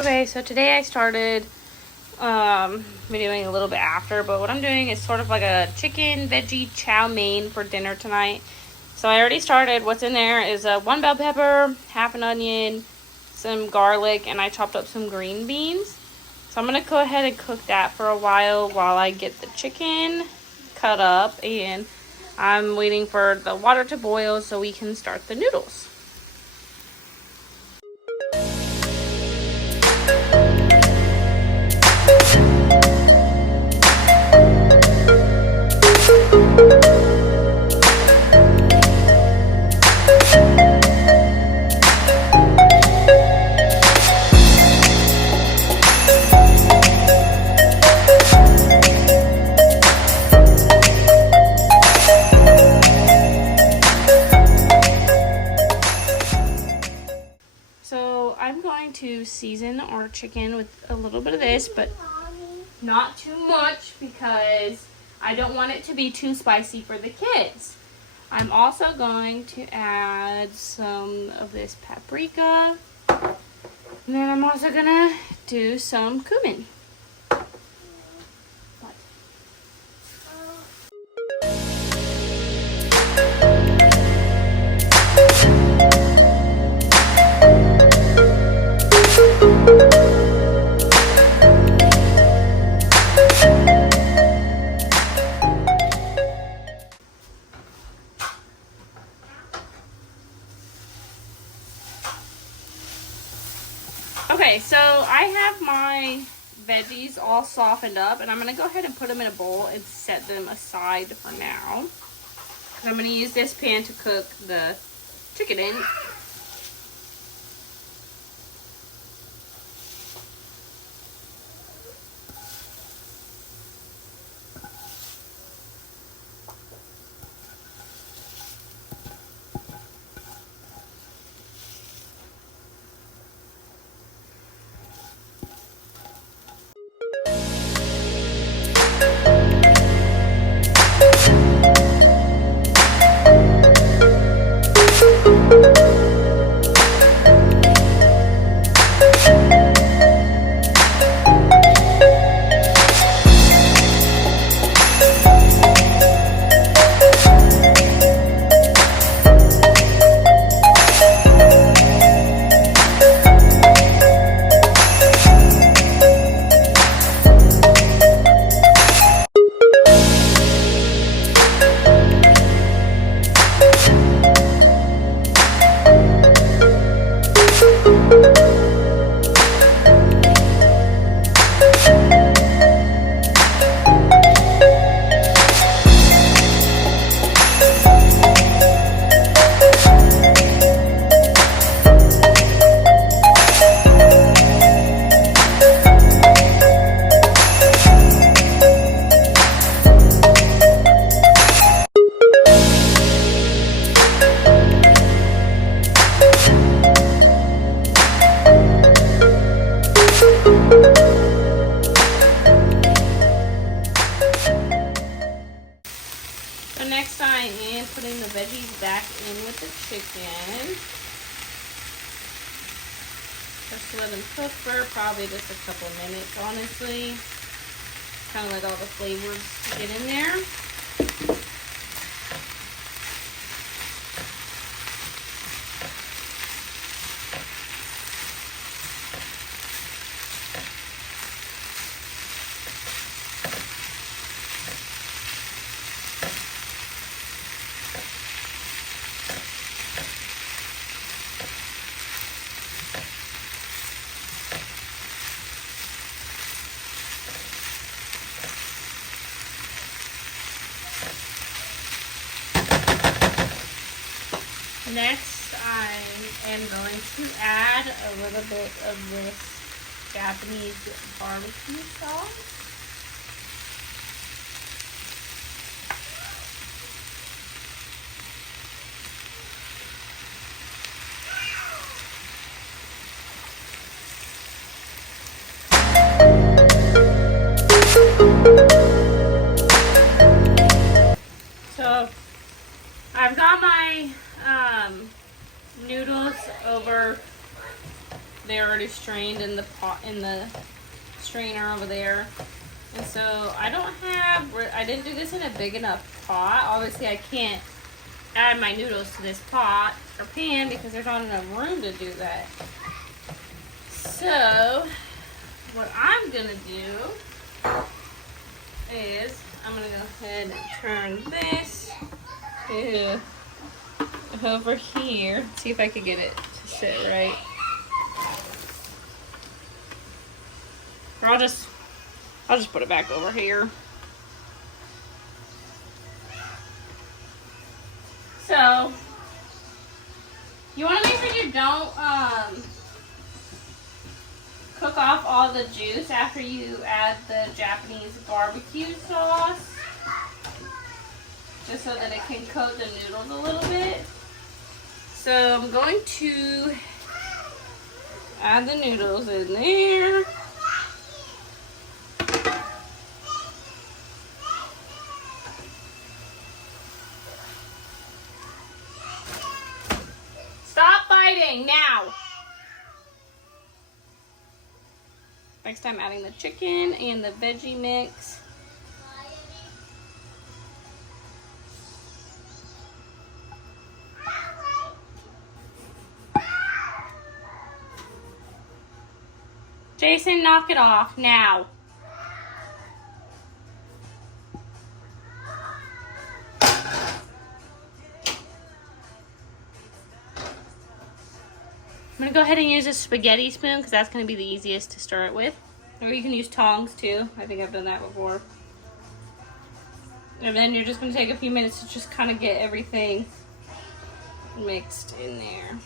Okay, so today I started videoing a little bit after, but what I'm doing is sort of like a chicken veggie chow mein for dinner tonight. So I already started. What's in there is one bell pepper, half an onion, some garlic, and I chopped up some green beans. So I'm going to go ahead and cook that for a while I get the chicken cut up, and I'm waiting for the water to boil so we can start the noodles. So I'm going to season our chicken with a little bit of this, but not too much because I don't want it to be too spicy for the kids. I'm also going to add some of this paprika, and then I'm also gonna do some cumin. Okay, so I have my veggies all softened up, and I'm going to go ahead and put them in a bowl and set them aside for now. I'm going to use this pan to cook the chicken in. So next I am putting the veggies back in with the chicken. Just let them cook for probably just a couple minutes, honestly. Kind of let all the flavors get in there. Next, I am going to add a little bit of this Japanese barbecue sauce. So I've got my noodles over. They're already strained in the pot, in the strainer over there. And so I didn't do this in a big enough pot. Obviously I can't add my noodles to this pot or pan because there's not enough room to do that. So what I'm gonna do is I'm gonna go ahead and turn this to over here. See if I can get it to sit right. Or I'll just put it back over here. So you want to make sure you don't cook off all the juice after you add the Japanese barbecue sauce, just so that it can coat the noodles a little bit. So I'm going to add the noodles in there. Stop biting now. Next time adding the chicken and the veggie mix. Jason, knock it off now. I'm gonna go ahead and use a spaghetti spoon because that's gonna be the easiest to stir it with. Or you can use tongs too. I think I've done that before. And then you're just gonna take a few minutes to just kind of get everything mixed in there.